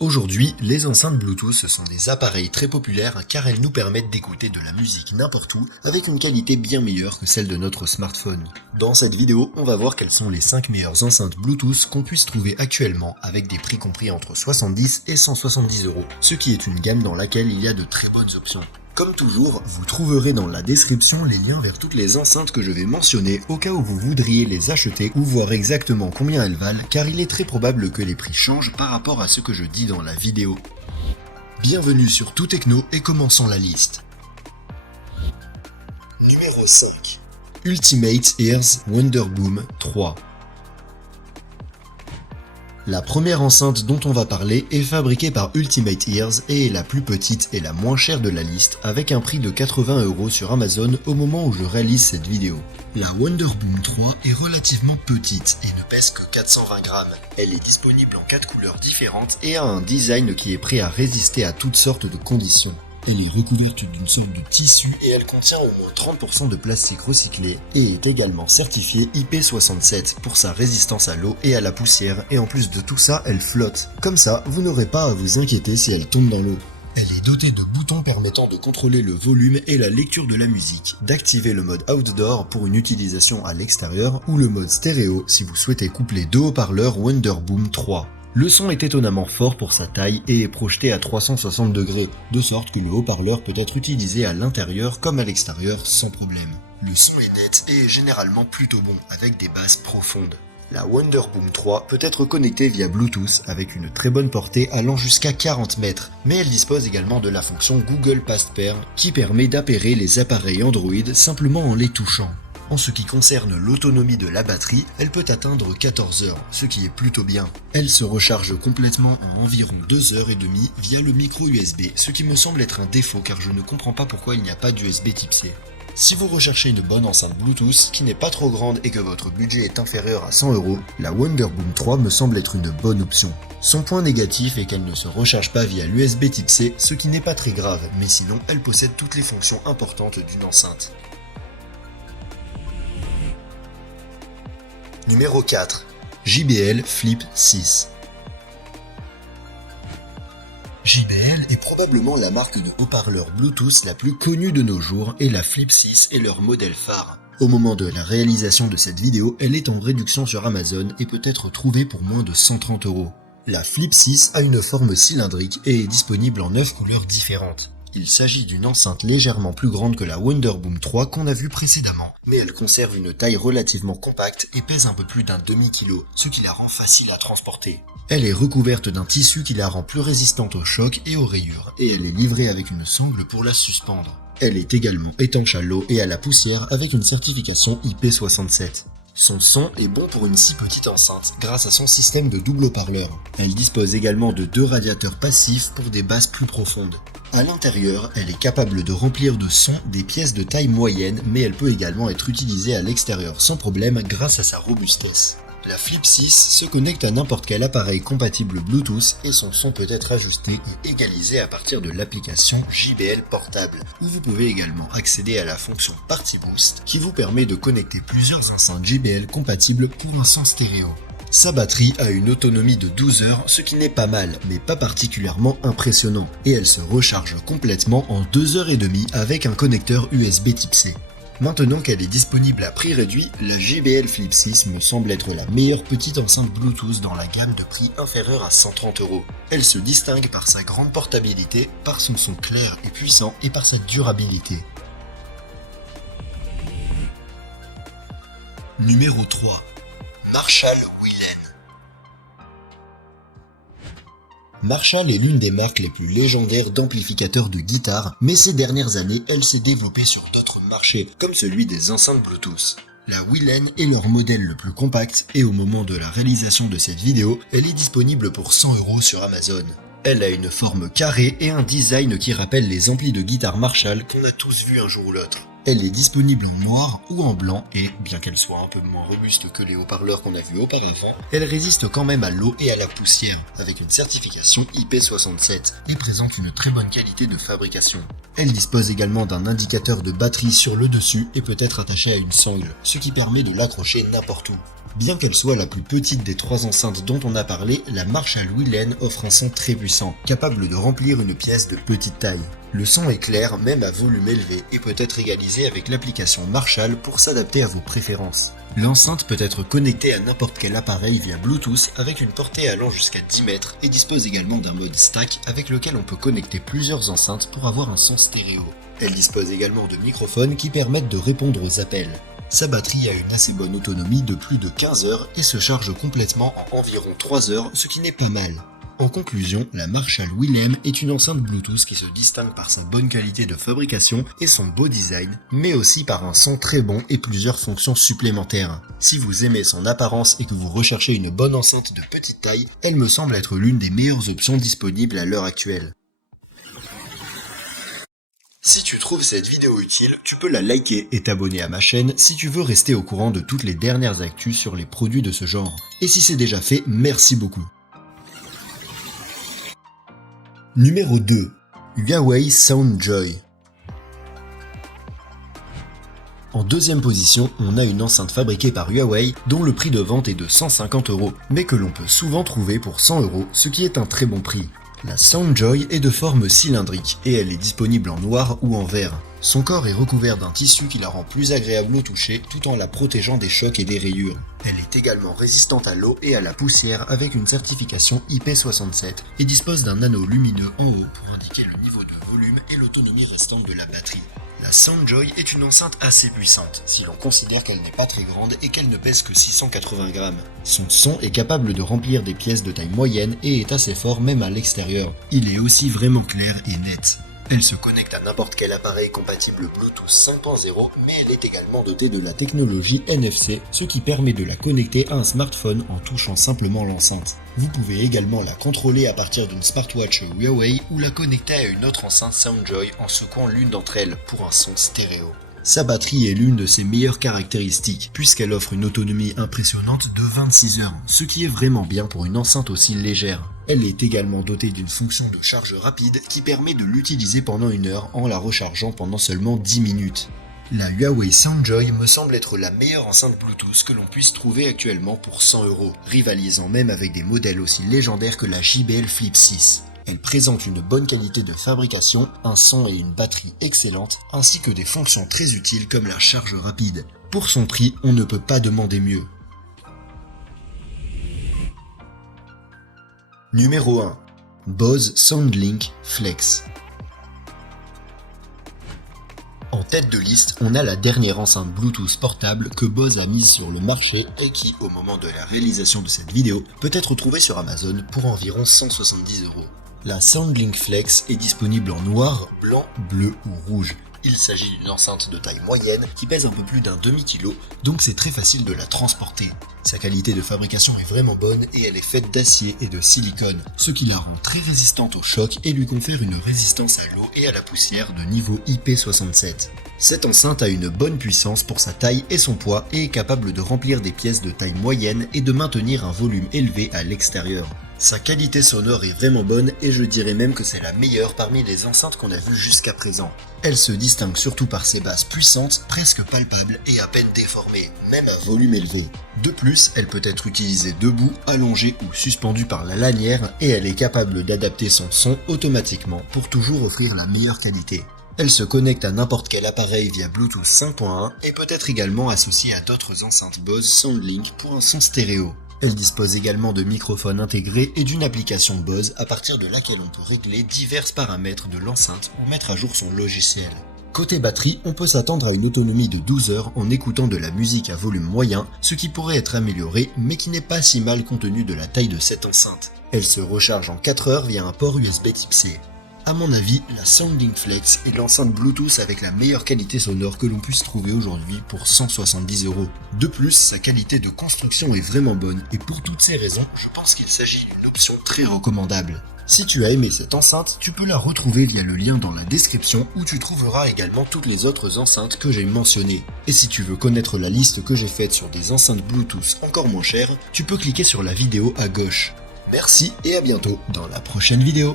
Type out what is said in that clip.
Aujourd'hui, les enceintes Bluetooth sont des appareils très populaires car elles nous permettent d'écouter de la musique n'importe où avec une qualité bien meilleure que celle de notre smartphone. Dans cette vidéo, on va voir quelles sont les 5 meilleures enceintes Bluetooth qu'on puisse trouver actuellement avec des prix compris entre 70 et 170 €, ce qui est une gamme dans laquelle il y a de très bonnes options. Comme toujours, vous trouverez dans la description les liens vers toutes les enceintes que je vais mentionner au cas où vous voudriez les acheter ou voir exactement combien elles valent car il est très probable que les prix changent par rapport à ce que je dis dans la vidéo. Bienvenue sur Tout Techno et commençons la liste. Numéro 5. Ultimate Ears Wonderboom 3. La première enceinte dont on va parler est fabriquée par Ultimate Ears et est la plus petite et la moins chère de la liste avec un prix de 80 € sur Amazon au moment où je réalise cette vidéo. La Wonderboom 3 est relativement petite et ne pèse que 420 grammes. Elle est disponible en 4 couleurs différentes et a un design qui est prêt à résister à toutes sortes de conditions. Elle est recouverte d'une sorte de tissu et elle contient au moins 30% de plastique recyclé et est également certifiée IP67 pour sa résistance à l'eau et à la poussière et en plus de tout ça, elle flotte. Comme ça, vous n'aurez pas à vous inquiéter si elle tombe dans l'eau. Elle est dotée de boutons permettant de contrôler le volume et la lecture de la musique, d'activer le mode outdoor pour une utilisation à l'extérieur ou le mode stéréo si vous souhaitez coupler deux haut-parleurs Wonderboom 3. Le son est étonnamment fort pour sa taille et est projeté à 360 degrés, de sorte que le haut-parleur peut être utilisé à l'intérieur comme à l'extérieur sans problème. Le son est net et est généralement plutôt bon, avec des basses profondes. La Wonderboom 3 peut être connectée via Bluetooth avec une très bonne portée allant jusqu'à 40 mètres, mais elle dispose également de la fonction Google Past Pair qui permet d'appairer les appareils Android simplement en les touchant. En ce qui concerne l'autonomie de la batterie, elle peut atteindre 14 heures, ce qui est plutôt bien. Elle se recharge complètement en environ 2h30 via le micro USB, ce qui me semble être un défaut car je ne comprends pas pourquoi il n'y a pas d'USB type C. Si vous recherchez une bonne enceinte Bluetooth qui n'est pas trop grande et que votre budget est inférieur à 100 €, la Wonderboom 3 me semble être une bonne option. Son point négatif est qu'elle ne se recharge pas via l'USB type C, ce qui n'est pas très grave, mais sinon elle possède toutes les fonctions importantes d'une enceinte. Numéro 4. JBL Flip 6. JBL est probablement la marque de haut-parleurs Bluetooth la plus connue de nos jours et la Flip 6 est leur modèle phare. Au moment de la réalisation de cette vidéo, elle est en réduction sur Amazon et peut être trouvée pour moins de 130 €. La Flip 6 a une forme cylindrique et est disponible en 9 couleurs différentes. Il s'agit d'une enceinte légèrement plus grande que la Wonderboom 3 qu'on a vue précédemment, mais elle conserve une taille relativement compacte et pèse un peu plus d'un demi-kilo, ce qui la rend facile à transporter. Elle est recouverte d'un tissu qui la rend plus résistante aux chocs et aux rayures, et elle est livrée avec une sangle pour la suspendre. Elle est également étanche à l'eau et à la poussière avec une certification IP67. Son son est bon pour une si petite enceinte grâce à son système de double haut-parleur. Elle dispose également de 2 radiateurs passifs pour des basses plus profondes. À l'intérieur, elle est capable de remplir de son des pièces de taille moyenne, mais elle peut également être utilisée à l'extérieur sans problème grâce à sa robustesse. La Flip 6 se connecte à n'importe quel appareil compatible Bluetooth et son son peut être ajusté et égalisé à partir de l'application JBL Portable, où vous pouvez également accéder à la fonction Party Boost qui vous permet de connecter plusieurs enceintes JBL compatibles pour un son stéréo. Sa batterie a une autonomie de 12 heures, ce qui n'est pas mal, mais pas particulièrement impressionnant, et elle se recharge complètement en 2h30 avec un connecteur USB type C. Maintenant qu'elle est disponible à prix réduit, la JBL Flip 6 me semble être la meilleure petite enceinte Bluetooth dans la gamme de prix inférieure à 130 €. Elle se distingue par sa grande portabilité, par son son clair et puissant et par sa durabilité. Numéro 3. Marshall Whelen. Marshall est l'une des marques les plus légendaires d'amplificateurs de guitare, mais ces dernières années, elle s'est développée sur d'autres marchés, comme celui des enceintes Bluetooth. La Whelen est leur modèle le plus compact, et au moment de la réalisation de cette vidéo, elle est disponible pour 100 € sur Amazon. Elle a une forme carrée et un design qui rappelle les amplis de guitare Marshall qu'on a tous vus un jour ou l'autre. Elle est disponible en noir ou en blanc et, bien qu'elle soit un peu moins robuste que les haut-parleurs qu'on a vus auparavant, elle résiste quand même à l'eau et à la poussière, avec une certification IP67 et présente une très bonne qualité de fabrication. Elle dispose également d'un indicateur de batterie sur le dessus et peut être attachée à une sangle, ce qui permet de l'accrocher n'importe où. Bien qu'elle soit la plus petite des trois enceintes dont on a parlé, la Marshall Wilhelm offre un son très puissant, capable de remplir une pièce de petite taille. Le son est clair même à volume élevé et peut être égalisé avec l'application Marshall pour s'adapter à vos préférences. L'enceinte peut être connectée à n'importe quel appareil via Bluetooth avec une portée allant jusqu'à 10 mètres et dispose également d'un mode stack avec lequel on peut connecter plusieurs enceintes pour avoir un son stéréo. Elle dispose également de microphones qui permettent de répondre aux appels. Sa batterie a une assez bonne autonomie de plus de 15 heures et se charge complètement en environ 3 heures, ce qui n'est pas mal. En conclusion, la Marshall Wilhelm est une enceinte Bluetooth qui se distingue par sa bonne qualité de fabrication et son beau design, mais aussi par un son très bon et plusieurs fonctions supplémentaires. Si vous aimez son apparence et que vous recherchez une bonne enceinte de petite taille, elle me semble être l'une des meilleures options disponibles à l'heure actuelle. Si tu trouves cette vidéo utile, tu peux la liker et t'abonner à ma chaîne si tu veux rester au courant de toutes les dernières actus sur les produits de ce genre. Et si c'est déjà fait, merci beaucoup. Numéro 2. Huawei Soundjoy. En deuxième position, on a une enceinte fabriquée par Huawei dont le prix de vente est de 150 €, mais que l'on peut souvent trouver pour 100 €, ce qui est un très bon prix. La Soundjoy est de forme cylindrique et elle est disponible en noir ou en vert. Son corps est recouvert d'un tissu qui la rend plus agréable au toucher tout en la protégeant des chocs et des rayures. Elle est également résistante à l'eau et à la poussière avec une certification IP67 et dispose d'un anneau lumineux en haut pour indiquer le niveau de volume et l'autonomie restante de la batterie. La Soundjoy est une enceinte assez puissante, si l'on considère qu'elle n'est pas très grande et qu'elle ne pèse que 680 grammes. Son son est capable de remplir des pièces de taille moyenne et est assez fort même à l'extérieur. Il est aussi vraiment clair et net. Elle se connecte à n'importe quel appareil compatible Bluetooth 5.0, mais elle est également dotée de la technologie NFC, ce qui permet de la connecter à un smartphone en touchant simplement l'enceinte. Vous pouvez également la contrôler à partir d'une smartwatch Huawei ou la connecter à une autre enceinte Soundjoy en secouant l'une d'entre elles pour un son stéréo. Sa batterie est l'une de ses meilleures caractéristiques, puisqu'elle offre une autonomie impressionnante de 26 heures, ce qui est vraiment bien pour une enceinte aussi légère. Elle est également dotée d'une fonction de charge rapide qui permet de l'utiliser pendant 1 heure en la rechargeant pendant seulement 10 minutes. La Huawei Soundjoy me semble être la meilleure enceinte Bluetooth que l'on puisse trouver actuellement pour 100 €, rivalisant même avec des modèles aussi légendaires que la JBL Flip 6. Elle présente une bonne qualité de fabrication, un son et une batterie excellentes, ainsi que des fonctions très utiles comme la charge rapide. Pour son prix, on ne peut pas demander mieux. Numéro 1. Bose SoundLink Flex. En tête de liste, on a la dernière enceinte Bluetooth portable que Bose a mise sur le marché et qui, au moment de la réalisation de cette vidéo, peut être trouvée sur Amazon pour environ 170 €. La SoundLink Flex est disponible en noir, blanc, bleu ou rouge. Il s'agit d'une enceinte de taille moyenne qui pèse un peu plus d'un demi-kilo, donc c'est très facile de la transporter. Sa qualité de fabrication est vraiment bonne et elle est faite d'acier et de silicone, ce qui la rend très résistante aux chocs et lui confère une résistance à l'eau et à la poussière de niveau IP67. Cette enceinte a une bonne puissance pour sa taille et son poids et est capable de remplir des pièces de taille moyenne et de maintenir un volume élevé à l'extérieur. Sa qualité sonore est vraiment bonne et je dirais même que c'est la meilleure parmi les enceintes qu'on a vues jusqu'à présent. Elle se distingue surtout par ses basses puissantes, presque palpables et à peine déformées, même à volume élevé. De plus, elle peut être utilisée debout, allongée ou suspendue par la lanière et elle est capable d'adapter son son automatiquement pour toujours offrir la meilleure qualité. Elle se connecte à n'importe quel appareil via Bluetooth 5.1 et peut être également associée à d'autres enceintes Bose SoundLink pour un son stéréo. Elle dispose également de microphones intégrés et d'une application Bose à partir de laquelle on peut régler divers paramètres de l'enceinte ou mettre à jour son logiciel. Côté batterie, on peut s'attendre à une autonomie de 12 heures en écoutant de la musique à volume moyen, ce qui pourrait être amélioré mais qui n'est pas si mal compte tenu de la taille de cette enceinte. Elle se recharge en 4 heures via un port USB type C. A mon avis, la SoundLink Flex est l'enceinte Bluetooth avec la meilleure qualité sonore que l'on puisse trouver aujourd'hui pour 170 €. De plus, sa qualité de construction est vraiment bonne et pour toutes ces raisons, je pense qu'il s'agit d'une option très recommandable. Si tu as aimé cette enceinte, tu peux la retrouver via le lien dans la description où tu trouveras également toutes les autres enceintes que j'ai mentionnées. Et si tu veux connaître la liste que j'ai faite sur des enceintes Bluetooth encore moins chères, tu peux cliquer sur la vidéo à gauche. Merci et à bientôt dans la prochaine vidéo.